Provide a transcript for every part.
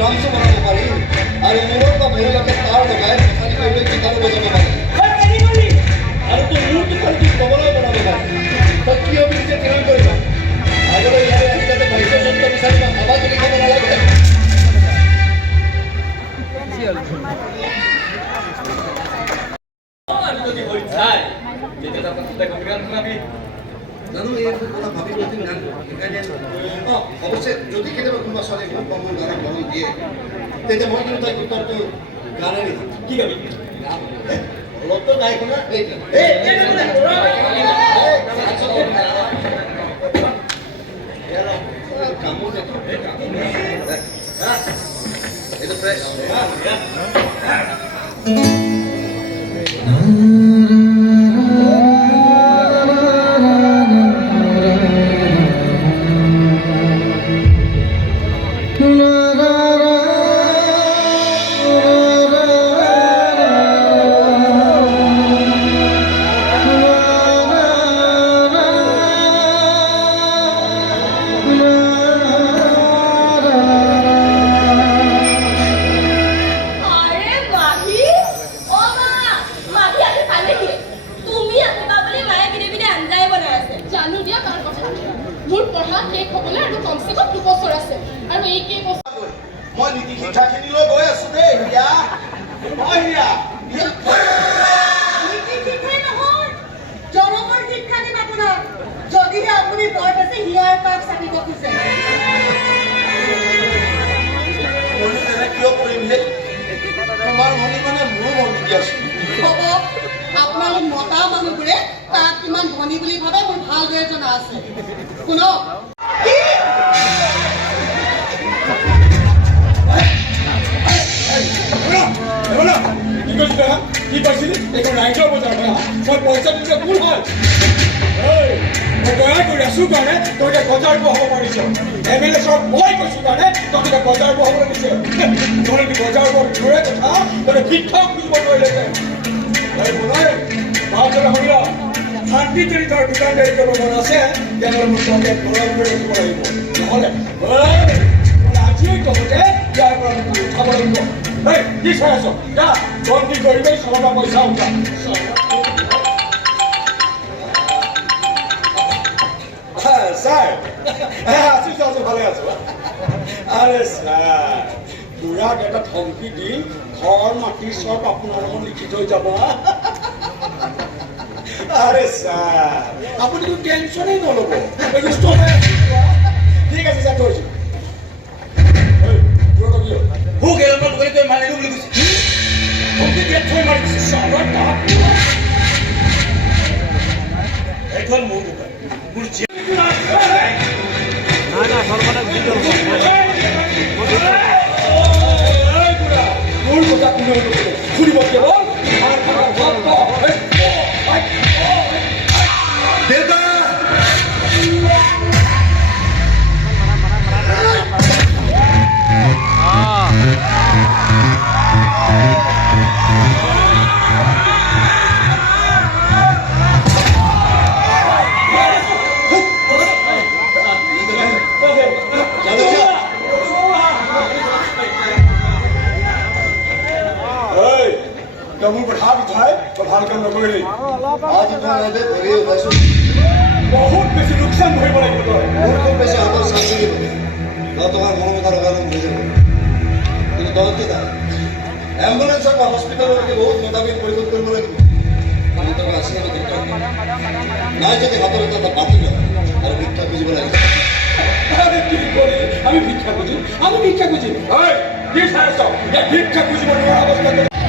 ড্ৰামছো বনাব পাৰি আৰু মূৰৰ পৰা ভৰিলৈকে তাৰ লগাই খালি কৰিবলৈ গীটাৰো বজাব পাৰি আৰু তোৰ মূৰটো খালি তোৰ কবলৈ বনাব পাৰি তই কি হবি নিজে কিমান কৰিবা আগলৈ ইয়াৰে আহি যাতে ভাগ্য যন্ত্ৰ বিচাৰিবা খাবা তুলি খাব নালাগে যদি হৈ যায় তেতিয়া তাৰ পাছতে গান শুনাবি জানো এই কথা ভাবি গৈছিল গান সেইকাৰণে অৱশ্যে যদি কেতিয়াবা কোনোবা ছোৱালী ভাল পাব মোৰ গানত মন দিয়ে তেতিয়া মই কিন্তু তাইক উত্তৰটো গানে দিম কি গাবি অলপতো গাই শুনা এইটো ফ্ৰেছ মই নীতি শিক্ষাখিনিলৈ গৈ আছো দেই হিয়া নীতি শিক্ষাই নহয় জনমৰ শিক্ষা দিম আপোনাক যদিহে আপুনি ভয় পাইছে হিয়াৰ পাক চাকিব খোজে মইনো তেনে কিয় কৰিম হে তোমাৰ মনি মানে মোৰো মন দি আছো হ'ব আপোনালোক মতা মানুহবোৰে তাক কিমান ধনী বুলি ভাবে মোৰ ভালদৰে জনা আছে শুনক কি পাইছিলি এইখন ৰাইজৰ বজাৰ মই পইচা দিলে ভুল হয় মই দয়া কৰি আছো কাৰণে তই বজাৰটো হ'ব পাৰিছ MLA চব মই কৈছো কাৰণে তই বজাৰটো হ'ব লাগিছে নহ'লে বজাৰটো দূৰে কথা তই ভিক্ষা খুজিব নোৱাৰিলে শুনিলা শান্তি যদি তাৰ দোকান দেৰি কৰিব মন আছে তেনেহ'লে মোৰ তহঁতে ঘৰৰ কৰি ৰাখিব লাগিব নহ'লে আজিও তহঁতে ইয়াৰ পৰা উঠাব লাগিব কি চাই আছ যা বন্দী কৰিবি চবৰ পৰা পইচা উঠা ছাৰ আছো ভালে আছো আৰে ছাৰ বুঢ়াক এটা ধমকি দি ঘৰ মাটি চব আপোনাৰ নামত লিখি থৈ যাব আৰে ছাৰ আপুনিতো টেনশ্যনেই নল'ব ঠিক আছে ছাৰ থৈছো Who gave up with the money? Who did get too much? এখন মুখ মুরছি না না সর্বদা ভিডিও মূল কথা পুরো ঘুরি বসে বল আর দেদা মোৰ কথা বিঠাই ভাল কাম নকৰিলি আজি তোমালোকে ধৰি ওলাইছো বহুত বেছি লোকচান ধৰিব লাগিব তই বহুত বেছি হাতৰ চাকৰি দিব তোমাৰ মনোমতাৰ কাৰণে বুজিব কিন্তু তহঁতে যা এম্বুলেন্সৰ বা হস্পিটেললৈকে বহুত মোতাবিক পৰিশোধ কৰিব লাগিব আমি তোক আছে নাই যদি হাতৰ এটা বাতি লয় আৰু ভিক্ষা খুজিব লাগিব আমি ভিক্ষা খুজিম কি চাই আছ ভিক্ষা খুজিব নোৱাৰা অৱস্থা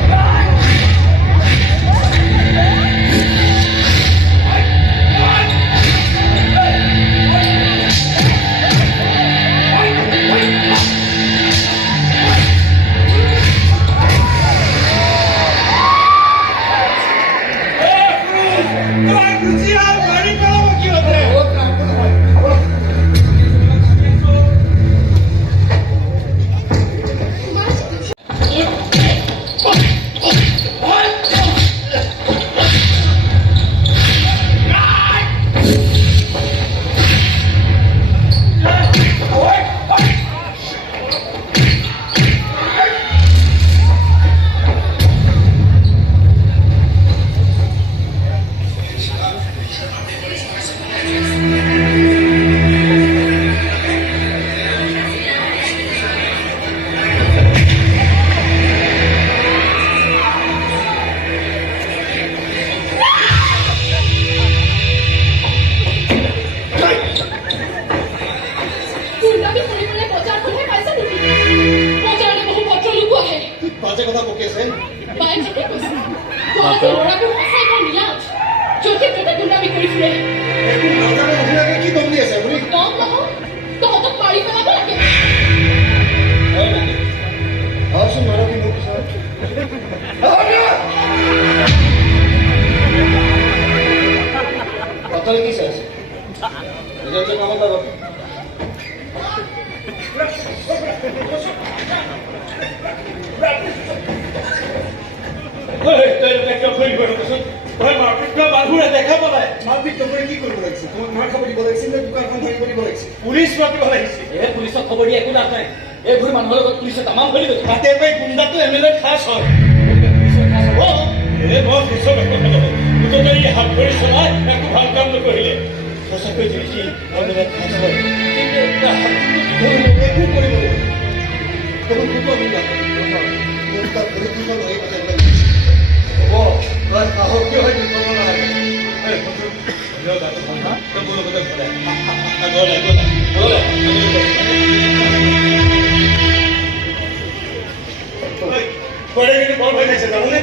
বাজে কথা বকি আছে বায়ে ঠিকে কৈছে তহঁতে ল'ৰাবোৰ সঁচাই বৰ নিলাজ য'তে ত'তে গুণ্ডামি কৰি ফুৰে একো নাজানে নজনাকে কি দম দি আছে আপুনি দম নহয় তহঁতক মাৰি পেলাব লাগে হয় নেকি আহচোন মাৰক কি মোক পিছত কথালে কি চাই আছে নিজৰ যে কামত লাগক পুলিচ মাতিব লাগিছে এই পুলিচক খবৰ দি একো লাভ নাই এইবোৰ মানুহৰ লগত পুলিচে তামাম কৰি গৈছে তাতে পাই গুণ্ডাটো এমএলএ খাস হয় পুলিচৰ কাজ হ'ব এই মই পিছত গোটেই এই হাত ভৰি চলাই একো ভাল কাম নকৰিলে সঁচাকৈ দেখি এমএলএ খাস হয় কিন্তু এটা হাতটো একো কৰিব নোৱাৰে কোনো দুটো গুণ্ডা গুণ্ডা ভৰি দুখন হৈ কথা হ'ব তই সাহসী হৈ দিব নালাগে বৰ ভয় লাগিছে জানোনে